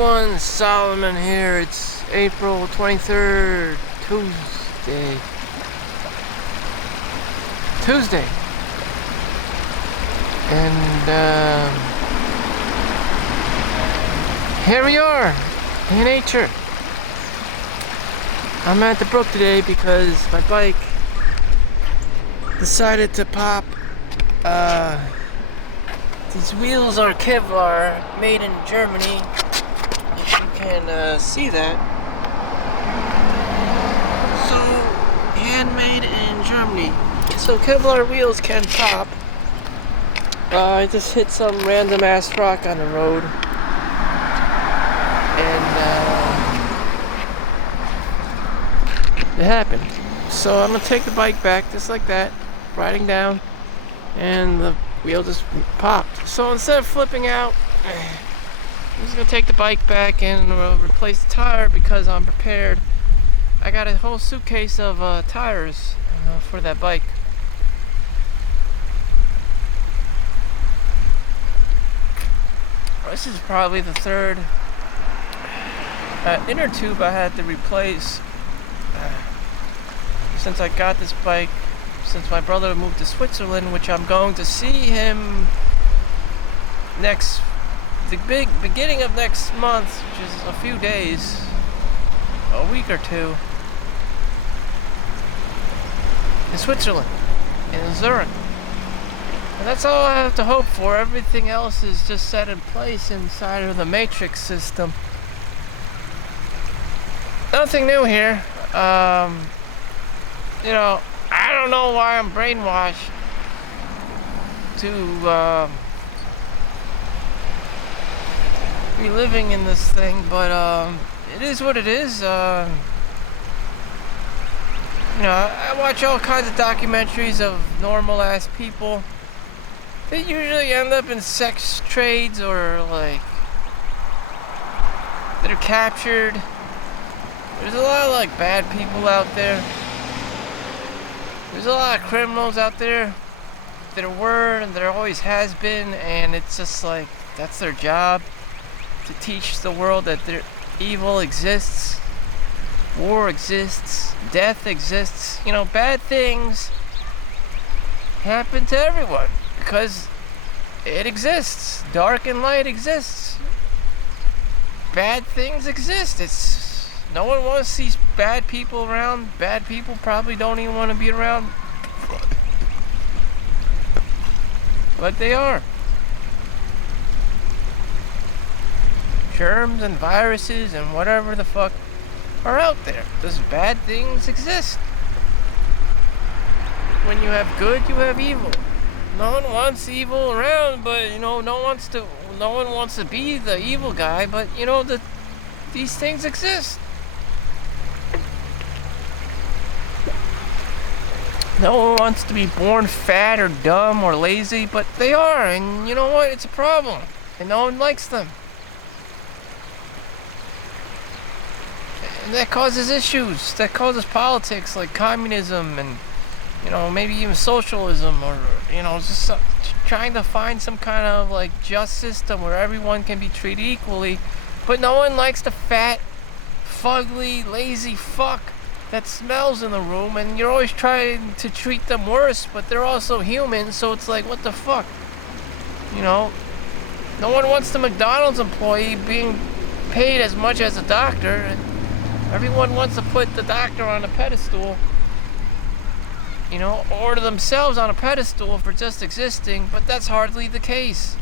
everyone, Solomon here. It's April 23rd, Tuesday. And here we are in nature. I'm at the brook today because my bike decided to pop. These wheels are Kevlar, made in Germany. If you can see that. So, handmade in Germany. So Kevlar wheels can pop. I just hit some random ass rock on the road. And it happened. So I'm gonna take the bike back just like that, riding down, and the wheel just popped. So instead of flipping out, I'm just gonna take the bike back and replace the tire because I'm prepared. I got a whole suitcase of tires for that bike. This is probably the third inner tube I had to replace since I got this bike. Since my brother moved to Switzerland, which I'm going to see him the beginning of next month, which is a few days, a week or two, in Switzerland, in Zurich. And that's all I have to hope for. Everything else is just set in place inside of the matrix system. Nothing new here. I don't know why I'm brainwashed to be living in this thing, but it is what it is. I watch all kinds of documentaries of normal ass people. They usually end up in sex trades or they're captured. There's a lot of bad people out there. There's a lot of criminals out there. There were and there always has been, and it's just that's their job, to teach the world that evil exists, war exists, death exists. Bad things happen to everyone because it exists. Dark and light exists. Bad things exist. No one wants these bad people around. Bad people probably don't even want to be around. But they are. Germs and viruses and whatever the fuck are out there. Does bad things exist? When you have good, you have evil. No one wants evil around, but no one wants to be the evil guy, but these things exist. No one wants to be born fat or dumb or lazy, but they are, and you know what? It's a problem, and no one likes them. And that causes issues. That causes politics like communism and, maybe even socialism, or, just trying to find some kind of just system where everyone can be treated equally, but no one likes the fat, fugly, lazy fuck that smells in the room, and you're always trying to treat them worse, but they're also human, so it's what the fuck? No one wants the McDonald's employee being paid as much as a doctor, and everyone wants to put the doctor on a pedestal, or themselves on a pedestal for just existing, but that's hardly the case.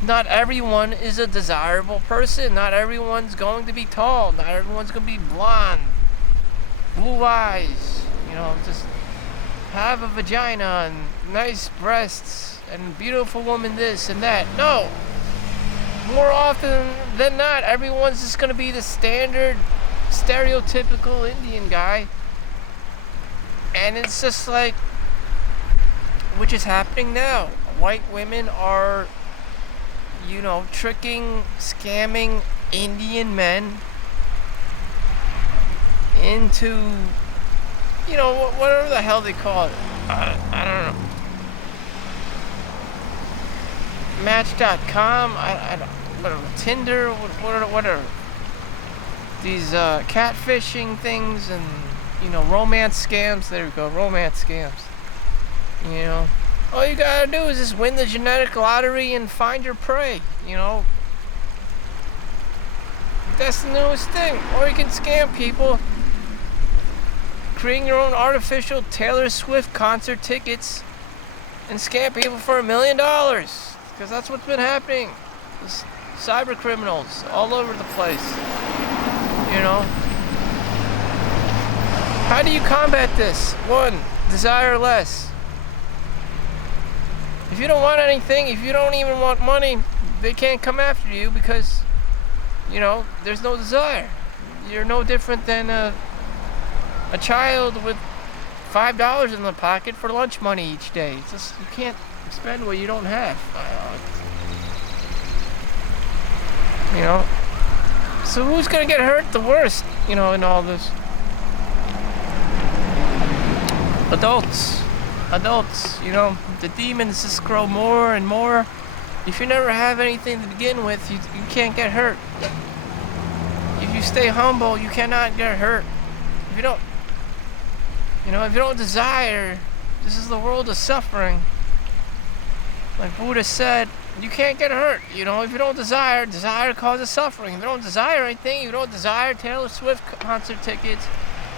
Not everyone is a desirable person. Not everyone's going to be tall. Not everyone's going to be blonde, blue eyes, just have a vagina and nice breasts and beautiful woman this and that. No. More often than not, everyone's just going to be the standard, stereotypical Indian guy. And it's just which is happening now. White women are, tricking, scamming Indian men into, whatever the hell they call it. I don't know. Match.com. what are Tinder? What are these catfishing things and romance scams? There we go, romance scams. All you gotta do is just win the genetic lottery and find your prey. That's the newest thing. Or you can scam people, creating your own artificial Taylor Swift concert tickets, and scam people for $1 million. Because that's what's been happening. There's cyber criminals all over the place. How do you combat this? One, desire less. If you don't want anything, if you don't even want money, they can't come after you because, there's no desire. You're no different than a child with $5 in the pocket for lunch money each day. It's just, you can't spend what you don't have. So who's gonna get hurt the worst, in all this? Adults. The demons just grow more and more. If you never have anything to begin with, you can't get hurt. If you stay humble, you cannot get hurt. If you don't desire, this is the world of suffering. Like Buddha said, you can't get hurt. If you don't desire causes suffering. If you don't desire anything, if you don't desire Taylor Swift concert tickets,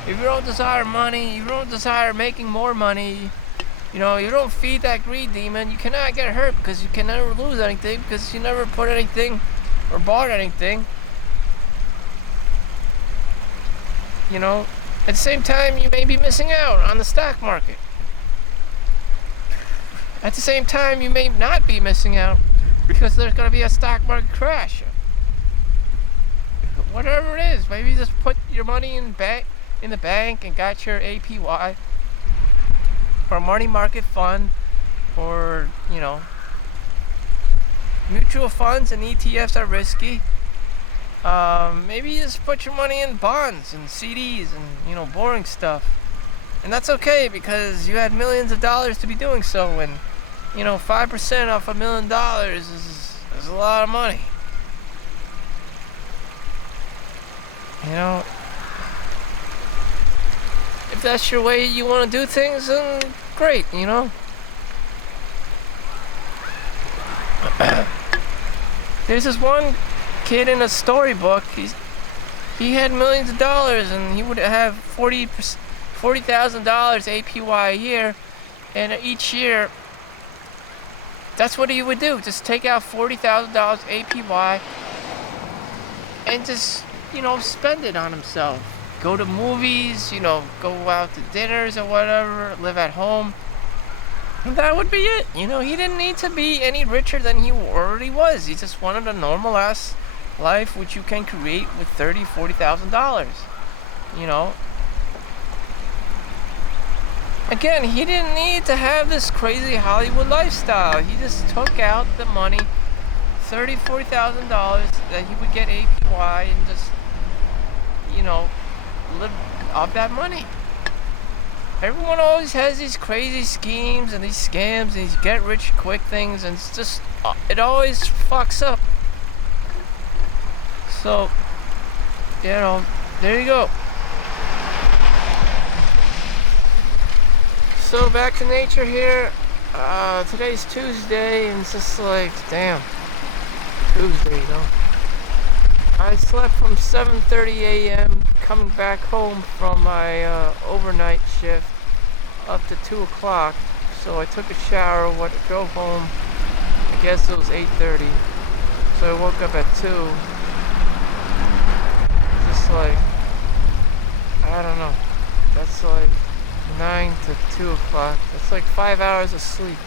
if you don't desire money, if you don't desire making more money, you don't feed that greed demon, you cannot get hurt because you can never lose anything because you never put anything or bought anything. At the same time, you may be missing out on the stock market. At the same time, you may not be missing out because there's going to be a stock market crash. Whatever it is, maybe just put your money in the bank and got your APY or money market fund or, mutual funds and ETFs are risky. Maybe you just put your money in bonds and CDs and, boring stuff. And that's okay because you had millions of dollars to be doing so. And, 5% off $1 million is a lot of money. If that's your way you want to do things, then great, There's this one kid in a storybook. He had millions of dollars, and he would have $40,000 APY a year, and each year, that's what he would do. Just take out $40,000 APY, and just spend it on himself. Go to movies, go out to dinners or whatever. Live at home. And that would be it. He didn't need to be any richer than he already was. He just wanted a normal ass life which you can create with $30,000, $40,000. Again, he didn't need to have this crazy Hollywood lifestyle. He just took out the money, $30,000, $40,000 that he would get APY and just, live off that money. Everyone always has these crazy schemes and these scams and these get rich quick things, and it's just, it always fucks up. So, there you go. So back to nature here. Today's Tuesday, and it's just like, damn, Tuesday, I slept from 7:30 a.m. coming back home from my overnight shift up to 2 o'clock. So I took a shower, drove home. I guess it was 8:30. So I woke up at 2. Just like, I don't know. That's like 9 to 2 o'clock. That's like 5 hours of sleep.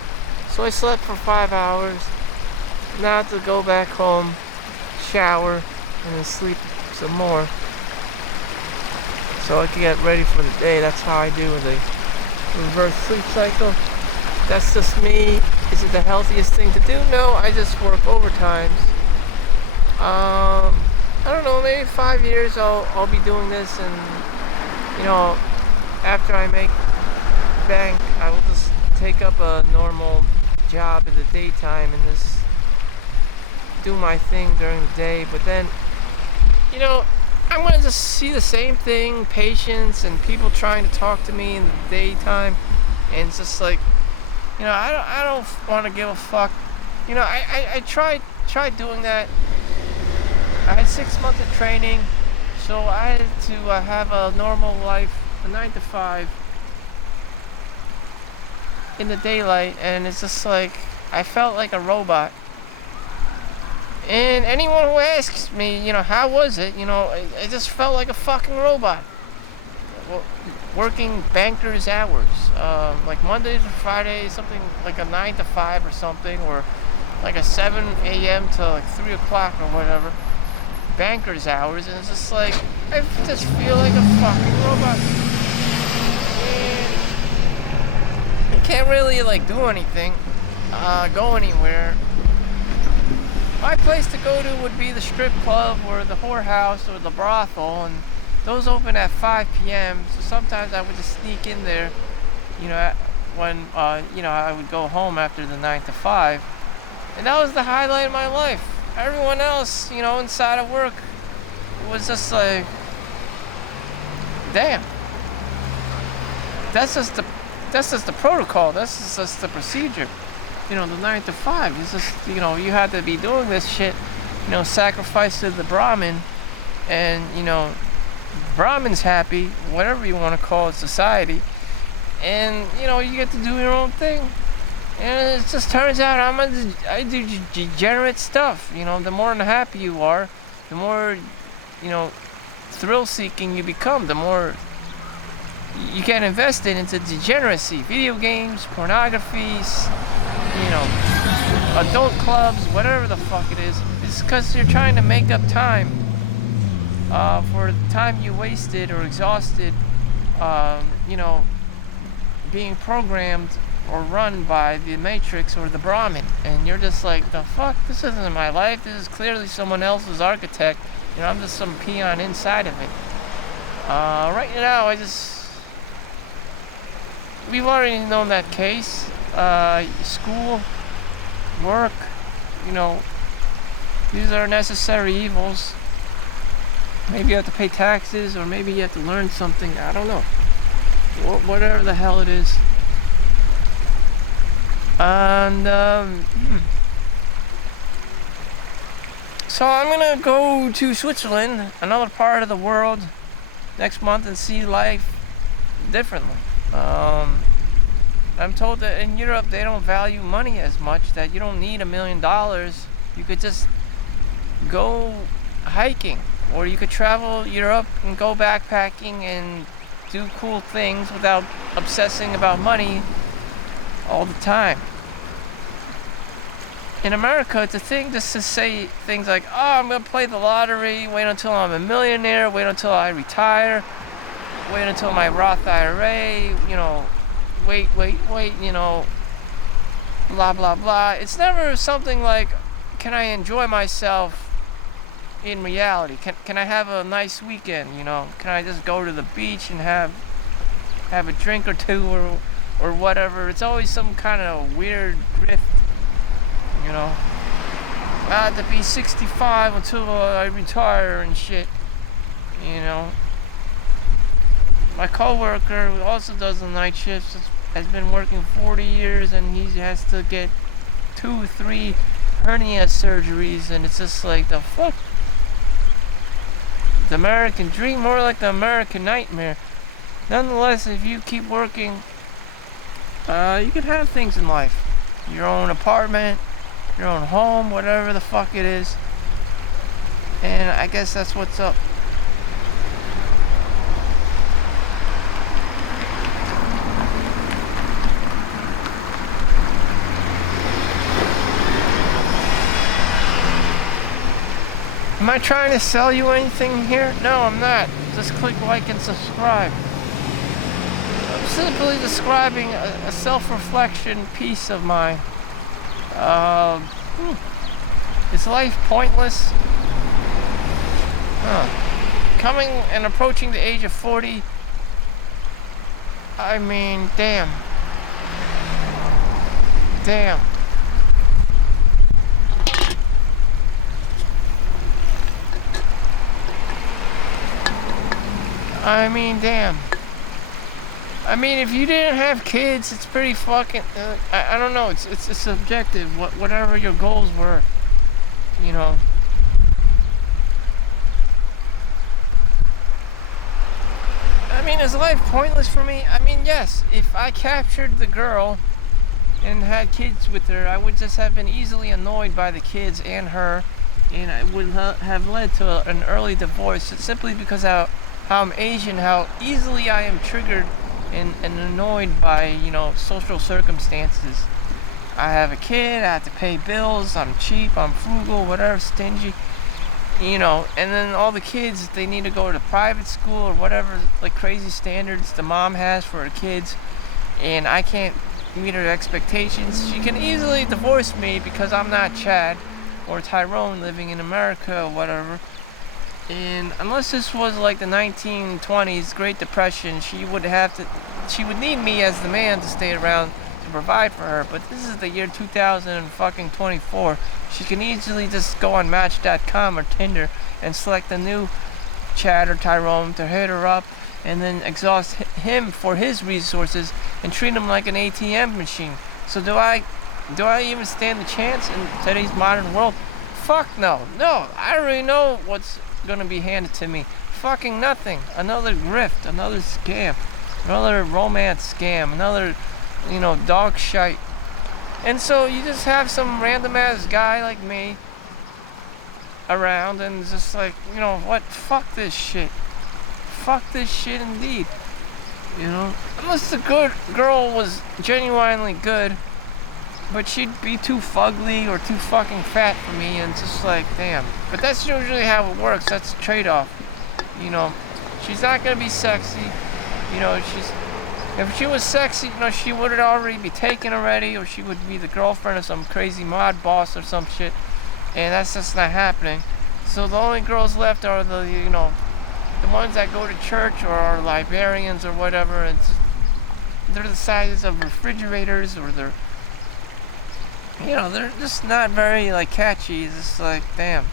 So I slept for 5 hours. Now I have to go back home, shower, and then sleep some more so I can get ready for the day. That's how I do with a reverse sleep cycle. That's just me. Is it the healthiest thing to do? No, I just work overtimes. I don't know, maybe 5 years I'll be doing this, and after I make bank, I will just take up a normal job in the daytime and just do my thing during the day, but then, you know, I'm gonna just see the same thing, patients and people trying to talk to me in the daytime, and it's just like, I don't want to give a fuck. I tried doing that. I had 6 months of training, so I had to have a normal life, a 9 to 5 in the daylight, and it's just like I felt like a robot. And anyone who asks me, how was it, I just felt like a fucking robot. Working banker's hours, like Monday to Friday, something like a 9 to 5 or something, or like a 7 a.m. to like 3 o'clock or whatever. Banker's hours, and it's just like, I just feel like a fucking robot. And I can't really like do anything, go anywhere. My place to go to would be the strip club or the whorehouse or the brothel, and those open at 5 p.m. So sometimes I would just sneak in there, when I would go home after the 9 to 5, and that was the highlight of my life. Everyone else, inside of work was just like, damn. That's just the protocol. That's just the procedure. The 9 to 5. It's just, you had to be doing this shit, sacrifice to the Brahmin, and, Brahmin's happy, whatever you want to call it, society, and, you get to do your own thing. And it just turns out I do degenerate stuff. The more unhappy you are, the more, thrill-seeking you become, the more you get invested into degeneracy. Video games, pornography, adult clubs, whatever the fuck it is. It's because you're trying to make up time for the time you wasted or exhausted, being programmed or run by the Matrix or the Brahmin. And you're just like, the fuck? This isn't my life. This is clearly someone else's architect. I'm just some peon inside of it. Right now, we've already known that case. School, work, these are necessary evils. Maybe you have to pay taxes, or maybe you have to learn something. I don't know. Whatever the hell it is. And so I'm gonna go to Switzerland, another part of the world, next month, and see life differently. I'm told that in Europe they don't value money as much, that you don't need $1 million. You could just go hiking, or you could travel Europe and go backpacking and do cool things without obsessing about money all the time. In America, it's a thing just to say things like, oh, I'm going to play the lottery, wait until I'm a millionaire, wait until I retire, wait until my Roth IRA, wait, blah, blah, blah. It's never something like, can I enjoy myself in reality? Can I have a nice weekend, Can I just go to the beach and have a drink or two or whatever? It's always some kind of weird grift, I have to be 65 until I retire and shit, My coworker, who also does the night shifts, has been working 40 years, and he has to get 2-3 hernia surgeries, and it's just like, the fuck? The American dream, more like the American nightmare. Nonetheless, if you keep working, you can have things in life. Your own apartment, your own home, whatever the fuck it is. And I guess that's what's up. Am I trying to sell you anything here? No, I'm not. Just click like and subscribe. I'm simply describing a self-reflection piece of mine. Is life pointless? Coming and approaching the age of 40, I mean, damn. I mean, damn. I mean, if you didn't have kids, it's pretty fucking. I don't know. It's subjective. Whatever your goals were, you know. I mean, is life pointless for me? I mean, yes. If I captured the girl and had kids with her, I would just have been easily annoyed by the kids and her, and it would have led to an early divorce. It's simply because how I'm Asian, how easily I am triggered and annoyed by, you know, social circumstances. I have a kid, I have to pay bills, I'm cheap, I'm frugal, whatever, stingy, you know, and then all the kids, they need to go to private school or whatever, like crazy standards the mom has for her kids, and I can't meet her expectations. She can easily divorce me because I'm not Chad or Tyrone living in America or whatever. And unless this was like the 1920s, Great Depression, she would need me as the man to stay around to provide for her. But this is the year 2024. She can easily just go on Match.com or Tinder and select a new Chad or Tyrone to hit her up, and then exhaust him for his resources and treat him like an ATM machine. So do I even stand a chance in today's modern world? Fuck no. No, I already know what's gonna be handed to me. Fucking nothing. Another grift, another scam, another romance scam, another, you know, dog shite. And so you just have some random ass guy like me around, and it's just like, you know what? Fuck this shit. Fuck this shit indeed. You know, unless the good girl was genuinely good, but she'd be too fugly or too fucking fat for me, and it's just like, damn. But that's usually how it works. That's a trade-off. You know, she's not gonna be sexy. You know, if she was sexy, you know, she would already be taken already, or she would be the girlfriend of some crazy mod boss or some shit, and that's just not happening. So the only girls left are the, you know, the ones that go to church or are librarians or whatever. And they're the sizes of refrigerators, or they're, you know, they're just not very, like, catchy. It's just like, damn.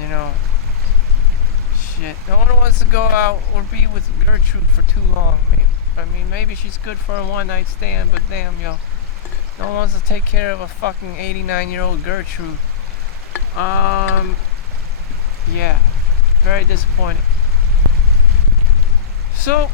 You know, shit. No one wants to go out or be with Gertrude for too long. I mean, maybe she's good for a one-night stand, but damn, yo. No one wants to take care of a fucking 89-year-old Gertrude. Yeah. Very disappointed. So,